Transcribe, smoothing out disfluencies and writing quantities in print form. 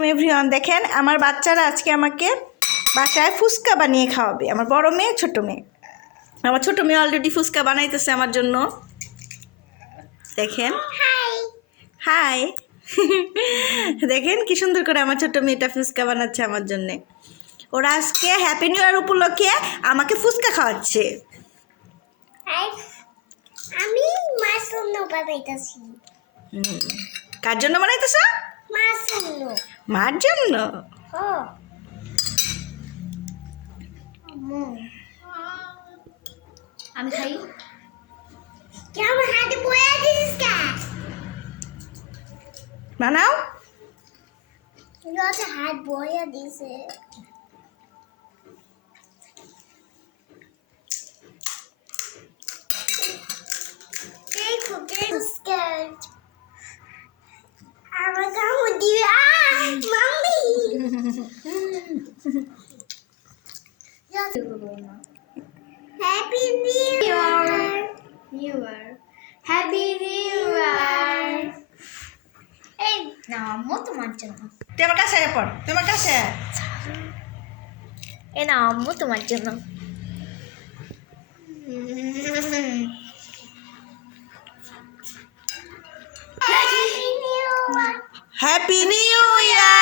আলাইকুম এভরিওয়ান। দেখেন আমার বাচ্চারা আজকে আমাকে বাসায় ফুচকা বানিয়ে খাওয়াবে। আমার বড় মেয়ে, ছোট মেয়ে। আমার ছোট মেয়ে অলরেডি ফুচকা বানাইতেছে আমার জন্য। দেখেন, হাই দেখেন কি সুন্দর করে আমার ছোট মেয়েটা ফুচকা বানাচ্ছে আমার জন্যে। ওরা আজকে হ্যাপি নিউ ইয়ার উপলক্ষে আমাকে ফুচকা খাওয়াচ্ছে। আমি মাছ জন্য বানাইতেছি। কার জন্য বানাইতেছ? মাছ জন্য। মার জন্য? আমি খাই। কেমন হাতে বয়া দিছিস কা? বানাও। রোজ হাত বয়া দিছে। Scared. I'm gonna come with you. Mommy. Happy New Year. Happy New Year. Hey, now I'm তোমার জন্য। তুই আমার কাছে আয়, পড় তুই আমার কাছে আয়। এ না আম্মু তোমার জন্য। Happy new year.